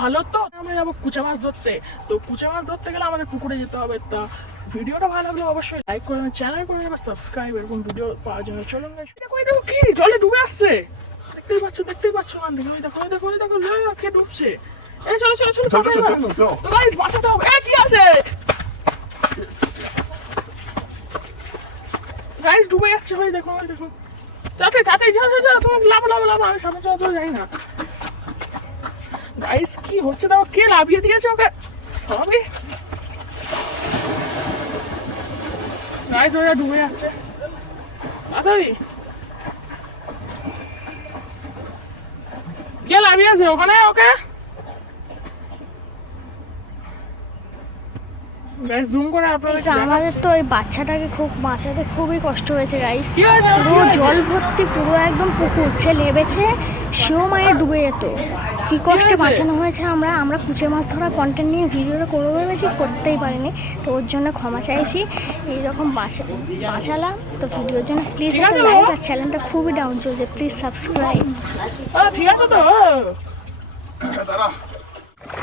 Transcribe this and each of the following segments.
ভালো তো, আমরা যাবো কুচা মাছ ধরতে। তো কুচা মাছ ধরতে গেলে আমাদের পুকুরে যেতে হবে। তা ভিডিওটা ভালো লাগলে অবশ্যই লাইক করবেন, চ্যানেল করে নেবেন সাবস্ক্রাইব, এরকম ভিডিও পাওয়ার জন্য। চলুন দেখো কি জলে ডুবে আসছে, দেখতেই পাচ্ছ ওখান থেকে। ওই দেখো কে ডুবছে। এই চলো তো গাইস, বাঁচাতে হবে। কি আছে গাইস, ডুবে যাচ্ছে ভাই, দেখো তাতে যাও তোমাকে লাভ আমি সামনে চলে যাই না। গাইস কি হচ্ছে দেখো, কে লাভিয়ে দিয়েছে ওকে সবই। গাইস ওরা ডুবে যাচ্ছে, তাড়াতাড়ি কে লাভিয়েছে ওখানে ওকে। গাইস জুম করে আপনাদের, আমাদের তো ওই বাচ্চাটাকে খুব বাঁচাতে খুবই কষ্ট হয়েছে গাইস। পুরো জল ভর্তি, পুরো একদম পুকুর, সে নেবেছে সেও মায়ের ডুবে যেত। কি কষ্টে বাঁচানো হয়েছে। আমরা কুচে মাছ ধরা কন্টেন্ট নিয়ে ভিডিওটা করবো ভেবেছি, করতেই পারিনি। তো ওর জন্য ক্ষমা চাইছি। এইরকম বাঁচালাম তো ভিডিওর জন্য প্লিজ একটা লাইক, আর চ্যানেলটা খুবই ডাউন চলছে, প্লিজ সাবস্ক্রাইব। ঠিক আছে তো।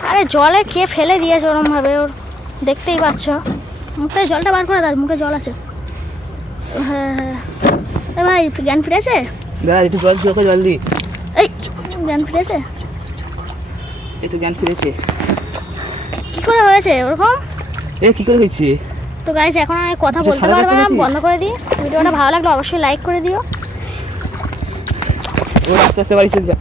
আরে জলে কে ফেলে দিয়েছে ওরমভাবে, ওর দেখতেই পাচ্ছ। মুখে জলটা বার করে দাও, মুখে জল আছে। হ্যাঁ এ ভাই জ্ঞান ফিরেছে? একটু জল দি। এই জ্ঞান ফিরেছে? এই তো জ্ঞান ফিরেছে। কি করে হয়েছে ওরকম? কি করে হয়েছে? তো গাইস এখন আমি কথা বলতে পারবো না, বন্ধ করে দিই। ভিডিওটা ভালো লাগলে অবশ্যই লাইক করে দিও। ও আস্তে আস্তে বাড়ি চলে যা।